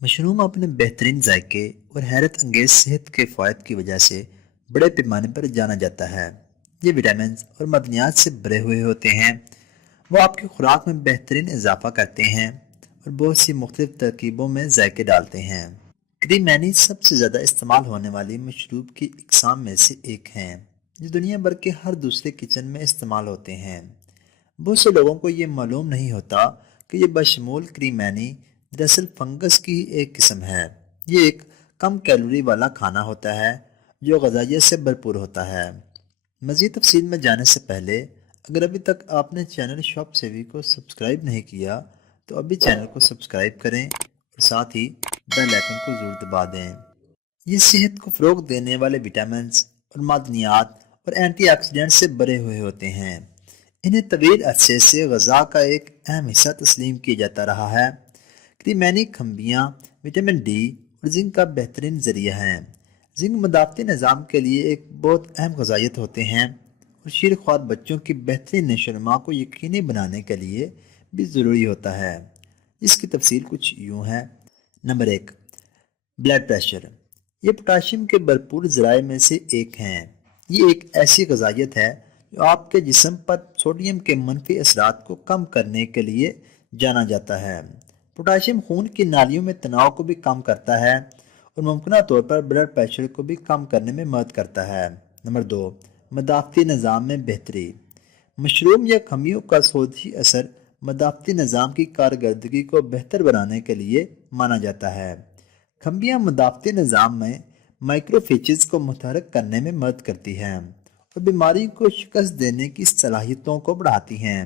Mushroom अपने बेहतरीन जायके और हैरत अंगेज सेहत के फ़वाद की वजह से बड़े पैमाने पर जाना जाता है। ये विटामिन और मदनियात से भरे हुए होते हैं। वो आपकी खुराक में बेहतरीन इजाफा करते हैं और बहुत सी मुख्तलिफ तरकीबों में जायके डालते हैं। क्रीमैनी सबसे ज़्यादा इस्तेमाल होने वाली मशरूब की इकसाम में से एक हैं, जो दुनिया भर के हर दूसरे किचन में इस्तेमाल होते हैं। बहुत से लोगों को ये मालूम नहीं होता कि ये बशमूल क्रीमैनी दरअसल फंगस की एक किस्म है। ये एक कम कैलोरी वाला खाना होता है जो ग़ज़ाइयत से भरपूर होता है। मज़ीद तफसील में जाने से पहले अगर अभी तक आपने चैनल शॉप सेवी को सब्सक्राइब नहीं किया तो अभी चैनल को सब्सक्राइब करें और साथ ही बेल आइकन को ज़रूर दबा दें। ये सेहत को फ़रोग़ देने वाले विटामिन और मादनियात और एंटीऑक्सीडेंट से भरे हुए होते हैं। इन्हें तवील अरसे से ग़ज़ा का एक अहम हिस्सा तस्लीम किया जाता रहा है। क्रीमैनी खम्बियाँ विटामिन डी और जिंक का बेहतरीन ज़रिया हैं। जिंक मदाफ़ती निज़ाम के लिए एक बहुत अहम ग़ज़ाइयत होते हैं और शीर ख्वार बच्चों की बेहतरीन नशोनुमा को यकीनी बनाने के लिए भी ज़रूरी होता है। इसकी तफसील कुछ यूँ है। Number 1, blood pressure. ये पोटाशियम के भरपूर ज़राए में से एक हैं। ये एक ऐसी ग़ज़ाइयत है जो आपके जिस्म पर सोडियम के मनफी असरात को कम करने के लिए जाना जाता है। पोटाशियम खून की नालियों में तनाव को भी कम करता है और मुमकिन तौर पर ब्लड प्रेशर को भी कम करने में मदद करता है। नंबर 2, मदाफ़ती निज़ाम में बेहतरी। मशरूम या खमियों का सौदी असर मदाफ़ती निज़ाम की कारकर्दगी को बेहतर बनाने के लिए माना जाता है। खम्बियाँ मदाफ़ती निज़ाम में माइक्रोफेजेस को मुतहरक करने में मदद करती हैं और बीमारी को शिकस्त देने की सलाहियतों को बढ़ाती हैं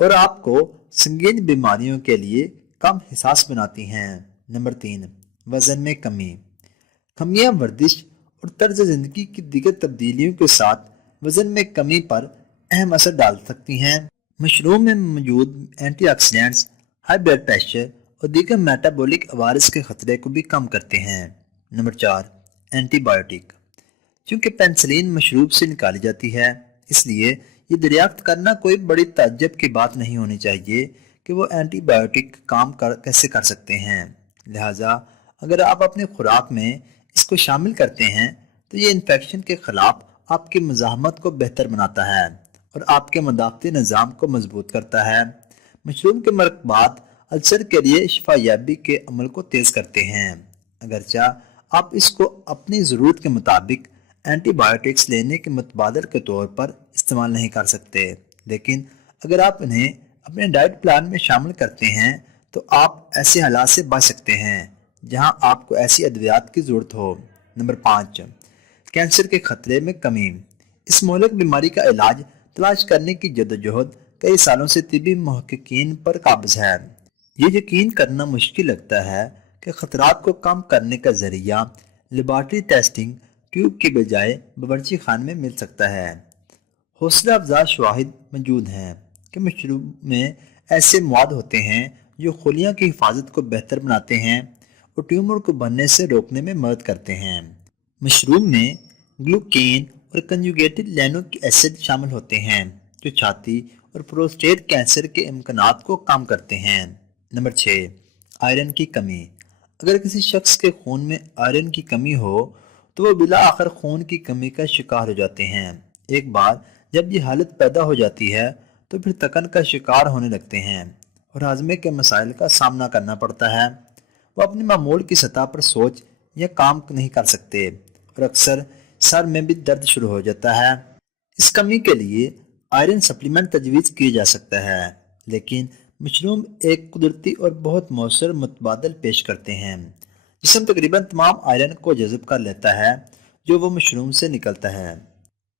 और आपको संगीन बीमारियों के लिए कम हिसास बनाती हैं। नंबर 3, वज़न में कमी। खमियाँ वर्जिश और तर्ज ज़िंदगी की दीगर तब्दीलियों के साथ वज़न में कमी पर अहम असर डाल सकती हैं। मशरूम में मौजूद एंटीऑक्सीडेंट्स हाई ब्लड प्रेशर और दीगर मेटाबॉलिक अवारिस के ख़तरे को भी कम करते हैं। Number 4, antibiotic. चूँकि पेंसिलिन मशरूब से निकाली जाती है, इसलिए ये दरियाफ्त करना कोई बड़ी ताज्जुब की बात नहीं होनी चाहिए कि वो एंटीबायोटिक कैसे कर सकते हैं। लिहाजा अगर आप अपनी खुराक में इसको शामिल करते हैं तो ये इन्फेक्शन के ख़िलाफ़ आपकी मुज़ाहमत को बेहतर बनाता है और आपके मदाफ़ती निज़ाम को मजबूत करता है। मशरूम के मरकबात अल्सर के लिए शिफायाबी के अमल को तेज़ करते हैं। अगरचा आप इसको अपनी ज़रूरत के मुताबिक एंटीबायोटिक्स लेने के मुतबादल के तौर पर इस्तेमाल नहीं कर सकते, लेकिन अगर आप इन्हें अपने डाइट प्लान में शामिल करते हैं तो आप ऐसे हालात से बच सकते हैं जहां आपको ऐसी अद्वियात की ज़रूरत हो। नंबर 5, कैंसर के ख़तरे में कमी। इस मोहलिक बीमारी का इलाज तलाश करने की जद्दोजहद कई सालों से तिबी मुहक्किकीन पर काबिज़ है। ये यकीन करना मुश्किल लगता है कि ख़तरात को कम करने का ज़रिया लेबॉर्ट्री टेस्टिंग ट्यूब के बजाय बावर्ची खाने में मिल सकता है। हौसला अफजा शवाहिद मौजूद हैं कि मशरूम में ऐसे मवाद होते हैं जो खुलियों की हिफाजत को बेहतर बनाते हैं और ट्यूमर को बनने से रोकने में मदद करते हैं। मशरूम में ग्लूकेन और कंजुगेटेड लैनिक एसिड शामिल होते हैं जो छाती और प्रोस्टेट कैंसर के इम्कानात को कम करते हैं। नंबर 6, आयरन की कमी। अगर किसी शख्स के खून में आयरन की कमी हो तो वह बिला आखिर खून की कमी का शिकार हो जाते हैं। एक बार जब ये हालत पैदा हो जाती है तो फिर थकन का शिकार होने लगते हैं और हाजमे के मसाइल का सामना करना पड़ता है। वो अपनी मामूल की सतह पर सोच या काम नहीं कर सकते और अक्सर सर में भी दर्द शुरू हो जाता है। इस कमी के लिए आयरन सप्लीमेंट तजवीज़ किया जा सकता है, लेकिन मशरूम एक कुदरती और बहुत मौसर मुतबादल पेश करते हैं। जिस्म तकरीबन तमाम आयरन को जज़ब कर लेता है जो वो मशरूम से निकलता है।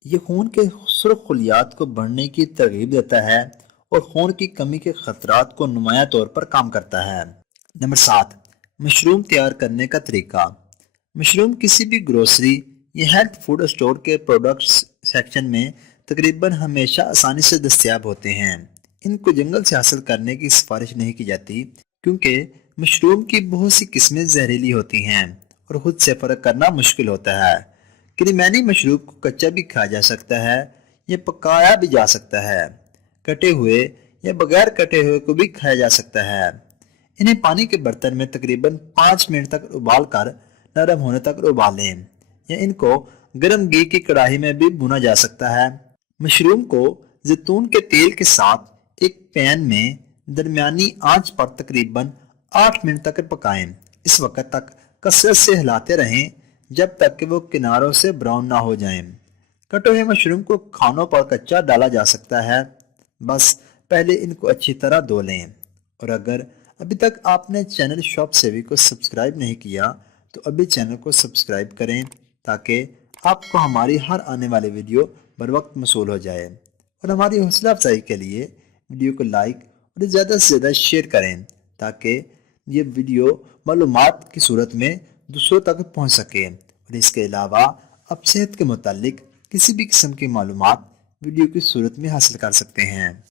ये खून के सुर्ख खुलियात को बढ़ने की तरगीब देता है और खून की कमी के खतरात को नुमाया तौर पर काम करता है। नंबर 7, मशरूम तैयार करने का तरीका। मशरूम किसी भी ग्रोसरी या हेल्थ फूड स्टोर के प्रोडक्ट्स सेक्शन में तकरीबन हमेशा आसानी से दस्तयाब होते हैं। इनको जंगल से हासिल करने की सिफारिश नहीं की जाती क्योंकि मशरूम की बहुत सी किस्में जहरीली होती हैं और खुद से फ़र्क करना मुश्किल होता है। क्रीमैनी मशरूम को कच्चा भी खाया जा सकता है या पकाया भी जा सकता है। कटे हुए या बगैर कटे हुए को भी खाया जा सकता है। انہیں پانی کے برتن میں تقریباً 5 منٹ تک ابال کر نرم ہونے تک ابالیں، یا ان کو گرم گھی کی کڑاہی میں بھی بھونا جا سکتا ہے۔ مشروم کو زیتون کے تیل کے ساتھ ایک پین میں درمیانی آنچ پر تقریباً 8 منٹ تک پکائیں۔ اس وقت تک کثرت سے ہلاتے رہیں جب تک کہ وہ کناروں سے براؤن نہ ہو جائیں۔ کٹے ہوئے مشروم کو کھانوں پر کچا ڈالا جا سکتا ہے، بس پہلے ان کو اچھی طرح دھو لیں۔ اور اگر ابھی تک آپ نے چینل شاپ سیوی کو سبسکرائب نہیں کیا تو ابھی چینل کو سبسکرائب کریں تاکہ آپ کو ہماری ہر آنے والی ویڈیو بر وقت موصول ہو جائے، اور ہماری حوصلہ افزائی کے لیے ویڈیو کو لائک اور زیادہ سے زیادہ شیئر کریں تاکہ یہ ویڈیو معلومات کی صورت میں دوسروں تک پہنچ سکے۔ اور اس کے علاوہ آپ صحت کے متعلق کسی بھی قسم کی معلومات ویڈیو کی صورت میں حاصل کر سکتے ہیں۔